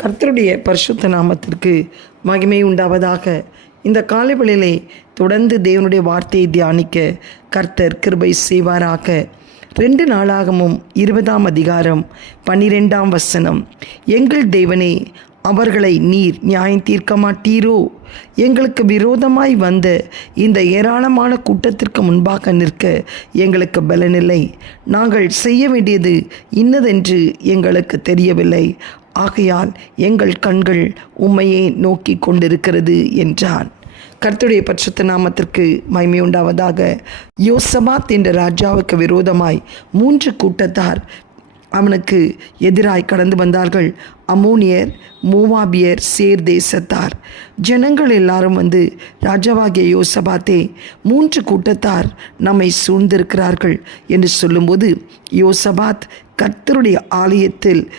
கர்த்தருடைய பரிசுத்த நாமத்திற்கு மகிமை உண்டாவதாக. இந்த காலைவெளியிலே தொடர்ந்து தேவனுடைய வார்த்தையை தியானிக்க கர்த்தர் கிருபை செய்வாராக. ரெண்டு நாளாகமும் இருபதாம் அதிகாரம் பன்னிரெண்டாம் வசனம். எங்கள் தேவனே அவர்களை நீர் நியாயம் தீர்க்க மாட்டீரோ எங்களுக்கு விரோதமாய் வந்த இந்த ஏராளமான கூட்டத்திற்கு முன்பாக நிற்க எங்களுக்கு பலனில்லை. நாங்கள் செய்ய வேண்டியது இன்னதென்று எங்களுக்கு தெரியவில்லை. ஆகையால் எங்கள் கண்கள் உம்மையே நோக்கி கொண்டிருக்கிறது என்றான். கர்த்தருடைய பட்சத்து நாமத்திற்கு மய்மையுண்டாவதாக யோசபாத் என்ற ராஜாவுக்கு விரோதமாய் மூன்று கூட்டத்தார் அவனுக்கு எதிராய் கடந்து வந்தார்கள். அமோனியர் மூவாபியர் சேர் தேசத்தார். ஜனங்கள் எல்லாரும் வந்து ராஜாவாகிய யோசபாத்தே மூன்று கூட்டத்தார் நம்மை சூழ்ந்திருக்கிறார்கள் என்று சொல்லும்போது யோசபாத் கர்த்தருடைய ஆலயத்தில்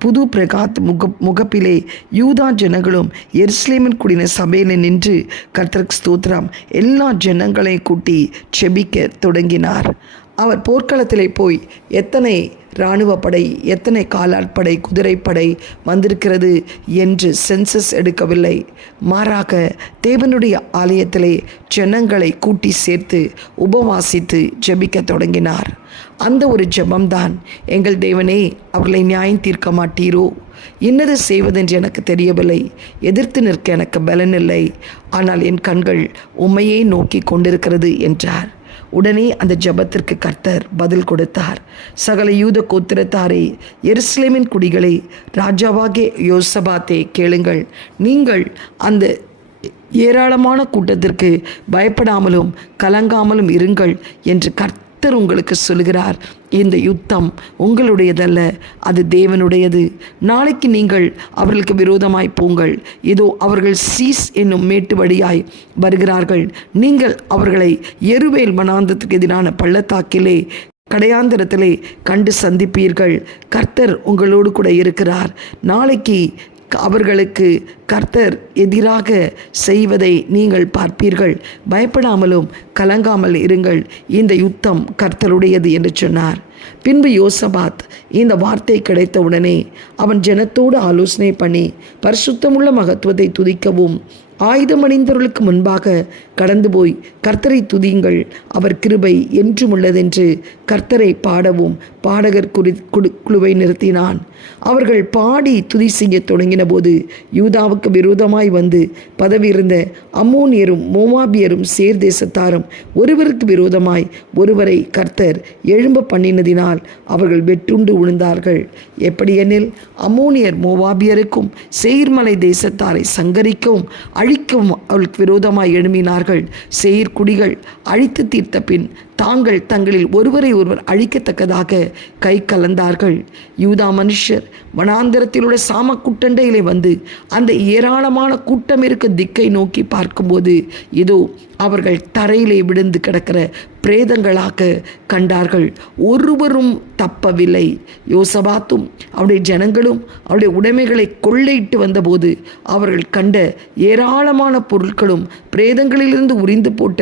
புது பிரகாத் முக முகப்பிலே யூதா ஜனங்களும் எருசலேமின் கூடின சபையில் நின்று கர்த்தர்க் ஸ்தோத்ரம் எல்லா ஜனங்களையும் கூட்டி செபிக்க தொடங்கினார். அவர் போர்க்களத்திலே போய் எத்தனை இராணுவ படை எத்தனை காலாட்படை குதிரைப்படை வந்திருக்கிறது என்று சென்சஸ் எடுக்கவில்லை. மாறாக தேவனுடைய ஆலயத்திலே ஜனங்களை கூட்டி சேர்த்து உபவாசித்து ஜெபிக்க தொடங்கினார். அந்த ஒரு ஜெபம்தான். எங்கள் தேவனே அவர்களை நியாயம் தீர்க்க மாட்டீரோ? இன்னது செய்வதென்று எனக்கு தெரியவில்லை. எதிர்த்து நிற்க எனக்கு பலன் இல்லை. ஆனால் என் கண்கள் உண்மையே நோக்கி கொண்டிருக்கிறது என்றார். உடனே அந்த ஜபத்திற்கு கர்த்தர் பதில் கொடுத்தார். சகல யூத கோத்திரத்தாரே எருசலேமின் குடிகளை ராஜாவாகிய யோசபாத்தே கேளுங்கள். நீங்கள் அந்த ஏராளமான கூட்டத்திற்கு பயப்படாமலும் கலங்காமலும் இருங்கள் என்று கர்த்தர் உங்களுக்கு சொல்கிறார் இந்த யுத்தம் உங்களுடையதல்ல அது தேவனுடையது. நாளைக்கு நீங்கள் அவர்களுக்கு விரோதமாய் போங்கள். இதோ அவர்கள் சீஸ் என்னும் மேட்டு வழியாய் வருகிறார்கள். நீங்கள் அவர்களை எருவேல் மனாந்தத்துக்கு எதிரான பள்ளத்தாக்கிலே கடையாந்திரத்திலே கண்டு சந்திப்பீர்கள். கர்த்தர் உங்களோடு கூட இருக்கிறார். நாளைக்கு அவர்களுக்கு கர்த்தர் எதிராக செய்வதை நீங்கள் பார்ப்பீர்கள். பயப்படாமலும் கலங்காமல் இருங்கள். இந்த யுத்தம் கர்த்தருடையது என்று சொன்னார். பின்பு யோசபாத் இந்த வார்த்தை கிடைத்த உடனே அவன் ஜனத்தோடு ஆலோசனை பண்ணி பரிசுத்தமுள்ள மகத்துவத்தை துதிக்கவும் ஆயுதம் அணிந்தவர்களுக்கு முன்பாக கடந்து போய் கர்த்தரை துதியுங்கள். அவர் கிருபை என்றும் உள்ளதென்று கர்த்தரை பாடவும் பாடகர் குறி குழுவை நிறுத்தினான். அவர்கள் பாடி துதி செய்ய தொடங்கின போது யூதாவுக்கு விரோதமாய் வந்து பதவி இருந்த அம்மோனியரும் மோமாபியரும் சேர் தேசத்தாரும் ஒருவருக்கு விரோதமாய் ஒருவரை கர்த்தர் எழும்ப பண்ணினதினால் அவர்கள் வெட்டுண்டு விழுந்தார்கள் எப்படியெனில் அம்மோனியர் மோவாபியருக்கும் சேர்மலை தேசத்தாரை சங்கரிக்கவும் அழிக்கவும் அவளுக்கு விரோதமாய் எழுமினார்கள் செயற்குடிகள் அழித்து தீர்த்த பின் தாங்கள் தங்களில் ஒருவரை ஒருவர் அழிக்கத்தக்கதாக கை கலந்தார்கள். யூதா மனுஷர் வனாந்திரத்தில் உள்ள சாம குட்டண்டையிலே வந்து அந்த ஏராளமான கூட்டம் இருக்க திக்கை நோக்கி பார்க்கும்போது இதோ அவர்கள் தரையிலே விழுந்து கிடக்கிற பிரேதங்களாக கண்டார்கள். ஒருவரும் தப்பவில்லை. யோசபாத்தும் அவருடைய ஜனங்களும் அவருடைய உடைமைகளை கொள்ளையிட்டு வந்தபோது அவர்கள் கண்ட ஏராளமான பொருட்களும் பிரேதங்களிலிருந்து உரிந்து போட்ட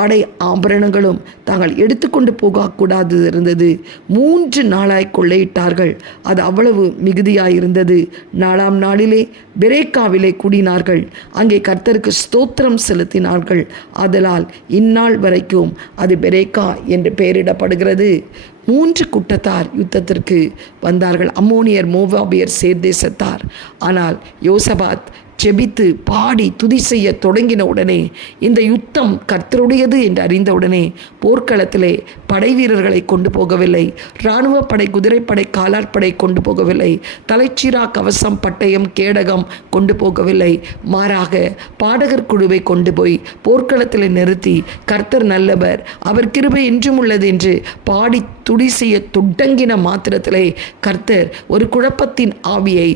ஆடை ஆபரணங்களும் தாங்கள் எடுத்துக்கொண்டு போகக்கூடாது இருந்தது. மூன்று நாளாய் கொள்ளையிட்டார்கள். அது அவ்வளவு மிகுதியாயிருந்தது. நாலாம் நாளிலே பெரேக்காவிலே கூடினார்கள். அங்கே கர்த்தருக்கு ஸ்தோத்திரம் செலுத்தினார்கள். ஆதலால் இந்நாள் வரைக்கும் அது பெரேக்கா என்று பெயரிடப்படுகிறது. மூன்று குட்டத்தார் யுத்தத்திற்கு வந்தார்கள். அம்மோனியர் மோவாபியர் சேர்தேசத்தார் ஆனால் யோசபாத் ஜெபித்து பாடி துதி செய்ய தொடங்கின உடனே இந்த யுத்தம் கர்த்தருடையது என்று அறிந்தவுடனே போர்க்களத்திலே படை வீரர்களை கொண்டு போகவில்லை. இராணுவ படை குதிரைப்படை காலாட்படை கொண்டு போகவில்லை. தலைச்சீரா கவசம் பட்டயம் கேடகம் கொண்டு போகவில்லை. மாறாக பாடகர் குழுவை கொண்டு போய் போர்க்களத்தில் நிறுத்தி கர்த்தர் நல்லவர் அவர் கிருபை என்றும் உள்ளது என்று பாடி துடி செய்ய தொடங்கின மாத்திரத்திலே கர்த்தர் ஒரு குழப்பத்தின் ஆவியை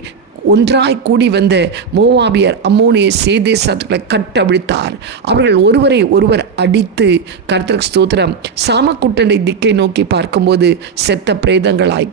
ஒன்றாய் கூடி வந்த மோவாபியர் அம்மோனிய சேதேசத்துக்களை கட்டவிழ்த்தார். அவர்கள் ஒருவரை ஒருவர் அடித்து கர்த்தருக்கு ஸ்தோத்திரம். சாமக்குட்டனை திக்கை நோக்கி பார்க்கும்போது செத்த பிரேதங்களாய்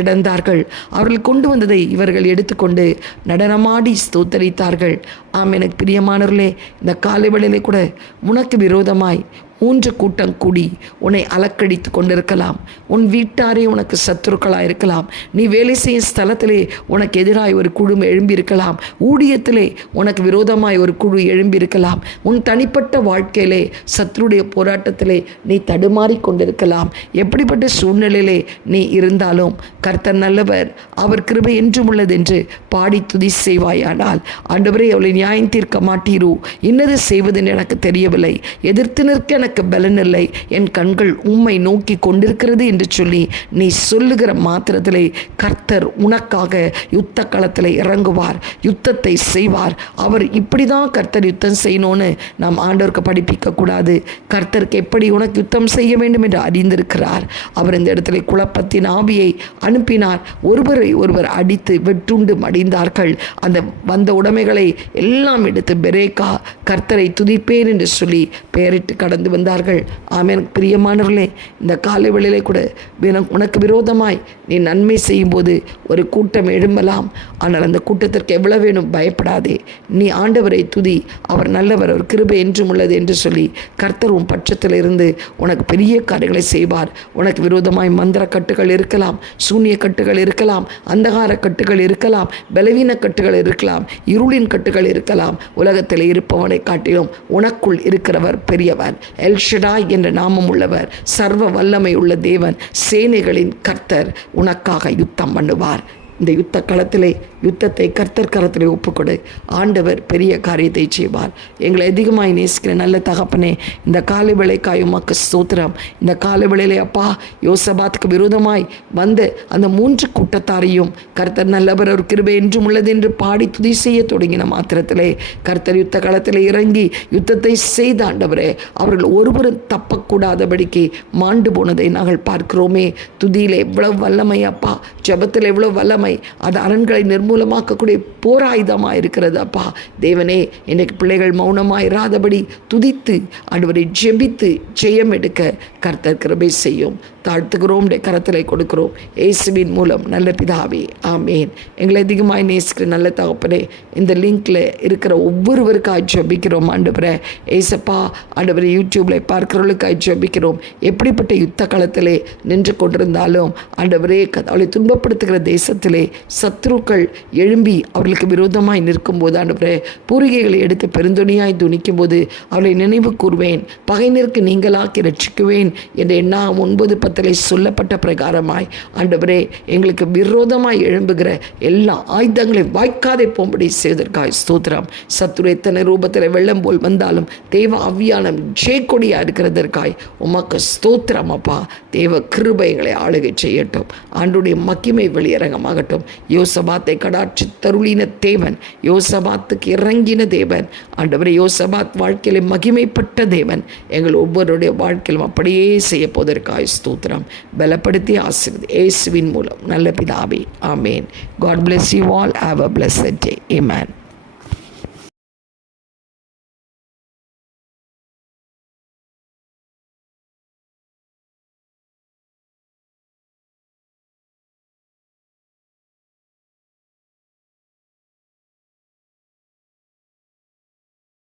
கிடந்தார்கள். அவர்கள் கொண்டு வந்ததை இவர்கள் எடுத்துக்கொண்டு நடனமாடி ஸ்தோத்தரித்தார்கள். ஆம் எனக்கு பிரியமானவர்களே இந்த காலை வேளையிலே கூட உனக்கு விரோதமாய் மூன்று கூட்டம் கூடி உன்னை அலக்கடித்து கொண்டிருக்கலாம். உன் வீட்டாரே உனக்கு சத்துருக்களாக இருக்கலாம். நீ வேலை செய்யும் ஸ்தலத்திலே உனக்கு எதிராக ஒரு குழு எழும்பியிருக்கலாம். ஊழியத்திலே உனக்கு விரோதமாய் ஒரு குழு எழும்பியிருக்கலாம். உன் தனிப்பட்ட வாழ்க்கையிலே சத்துருடைய போராட்டத்திலே நீ தடுமாறி கொண்டிருக்கலாம். எப்படிப்பட்ட சூழ்நிலையிலே நீ இருந்தாலும் கர்த்தர் நல்லவர் அவர் கிருபை என்றும் உள்ளது என்று பாடி துதி செய்வாயானால் ஆண்டவரே அவளை நியாயம் தீர்க்க மாட்டீரோ? இன்னது செய்வதென்று எனக்கு தெரியவில்லை. எதிர்த்து நிற்க எனக்கு பலன் இல்லை என் கண்கள் உம்மை நோக்கி கொண்டிருக்கிறது என்று சொல்லி நீ சொல்லுகிற மாத்திரத்திலே கர்த்தர் உனக்காக யுத்த களத்தில் இறங்குவார் யுத்தத்தை செய்வார். அவர் இப்படி தான் கர்த்தர் யுத்தம் செய்யணும்னு நாம் ஆண்டவருக்கு படிப்பிக்க கூடாது கர்த்தருக்கு எப்படி உனக்கு யுத்தம் செய்ய வேண்டும் என்று அறிந்திருக்கிறார். அவர் இந்த இடத்துல குழப்பத்தின் ஆவியை அனுப்பினார். ஒருவரை ஒருவர் அடித்து வெற்றுண்டு மடிந்தார்கள். அந்த வந்த உடைமைகளை எல்லாம் எடுத்து பெரேக்கா கர்த்தரை துதிப்பேன் என்று சொல்லி பெயரிட்டு கடந்து வந்தார்கள். ஆமென். பிரியமானவர்களே இந்த காலை வேளையிலே கூட உனக்கு விரோதமாய் நீ நன்மை செய்யும்போது ஒரு கூட்டம் எழும்பலாம். ஆனால் அந்த கூட்டத்திற்கு எவ்வளவு வேணும் பயப்படாதே. நீ ஆண்டவரை துதி அவர் நல்லவர் அவர் கிருபை என்றும் உள்ளது என்று சொல்லி கர்த்தர் உன் பட்சத்தில் இருந்து உனக்கு பெரிய காரியங்களை செய்வார். உனக்கு விரோதமாய் மந்திர கட்டுகள் இருக்கலாம் சூன்ய கட்டுகள் இருக்கலாம் அந்தகார கட்டுகள் இருக்கலாம் பலவீன கட்டுகள் இருக்கலாம் இருளின் கட்டுகள் இருக்கலாம். உலகத்தில் இருப்பவனை காட்டிலும் உனக்குள் இருக்கிறவர் பெரியவர். எல்ஷடாய் என்ற நாமம் உள்ளவர் சர்வ வல்லமை உள்ள தேவன் சேனைகளின் கர்த்தர் உனக்காக யுத்தம் பண்ணுவார். இந்த யுத்த களத்திலே யுத்தத்தை கர்த்தர் கரத்திலே ஒப்புக்கொடு. ஆண்டவர் பெரிய காரியத்தை செய்வார். எங்களை அதிகமாக நேசிக்கிற நல்ல தகப்பனே இந்த காலை வேளைக்காய் உமக்கு ஸ்தோத்திரம். இந்த காலை வேளையிலே அப்பா யோசபாத்துக்கு விரோதமாய் வந்து அந்த மூன்று கூட்டத்தாரையும் கர்த்தர் நல்லவர் ஒரு கிருபை என்றும் உள்ளது என்று பாடி துதி செய்ய தொடங்கின மாத்திரத்திலே கர்த்தர் யுத்த களத்திலே இறங்கி யுத்தத்தை செய்த ஆண்டவரே அவர்கள் ஒருவரும் தப்பக்கூடாதபடிக்கு மாண்டு போனதை நாங்கள் பார்க்கிறோமே. துதியில் எவ்வளவு வல்லமை அப்பா ஜெபத்தில் எவ்வளவு வல்லமை அது அரண்களை நிர்மூலமாக்கக்கூடிய போராயுதமாக இருக்கிறது. அப்பா தேவனே இன்றைக்கு பிள்ளைகள் மௌனமாக இராதபடி துதித்து ஆண்டவரை ஜெபித்து ஜெயம் எடுக்க கர்த்தர் கிருபை செய்யும். தாழ்த்துகிறோம் கரத்தில் கொடுக்கிறோம். இயேசுவின் மூலம் நல்ல பிதாவே ஆமேன். எங்களை அதிகமாக நேசிக்கிற நல்ல தகப்பனே இந்த லிங்க்கில் இருக்கிற ஒவ்வொருவருக்காக ஜபிக்கிறோம் ஆண்டவரே. ஏசப்பா ஆண்டவரை யூடியூப்பில் பார்க்குறவர்களுக்காக ஜபிக்கிறோம். எப்படிப்பட்ட யுத்த காலத்திலே நின்று கொண்டிருந்தாலும் ஆண்டவரே க- அவளை துன்பப்படுத்துகிற தேசத்திலே சத்ருக்கள் எழும்பி அவர்களுக்கு விரோதமாய் நிற்கும்போது ஆண்டவரே பூரிகைகளை எடுத்து பெருந்துணியாய் துணிக்கும் போது அவளை நினைவு கூறுவேன் பகைஞருக்கு நீங்களாக்கி ரட்சிக்குவேன் என்ற எண்ணாகம் ஒன்பது பத்து பத்திலே சொல்லப்பட்ட பிரகாரமாய் ஆண்டவரே எங்களுக்கு விரோதமாய் எழும்புகிற எல்லா ஆயுதங்களையும் வாய்க்காதே போம்படி செய்வதற்காய் ஸ்தோத்திரம். சத்துரு எத்தனை ரூபத்தில் வெள்ளம் போல் வந்தாலும் தேவ அவ்வியானம் கொடியாக இருக்கிறதற்காய் உமக்கு ஸ்தோத்திரம் அப்பா. தேவ கிருபைகளை ஆளுகை செய்யட்டும். ஆண்டுடைய மகிமை வெளியரங்கமாகட்டும். யோசபாத்தை கடாட்சி தருளின தேவன் யோசபாத்துக்கு இறங்கின தேவன் ஆண்டவரை யோசபாத் வாழ்க்கையிலே மகிமைப்பட்ட தேவன் எங்கள் ஒவ்வொருடைய வாழ்க்கையிலும் அப்படியே செய்ய போவதற்காய் ஸ்தோத்திரம். பலப்படுத்தி ஆசிரியர் ஏசுவின் மூலம். நல்ல பிதாவே. ஆமேன். God bless you all have a blessed day amen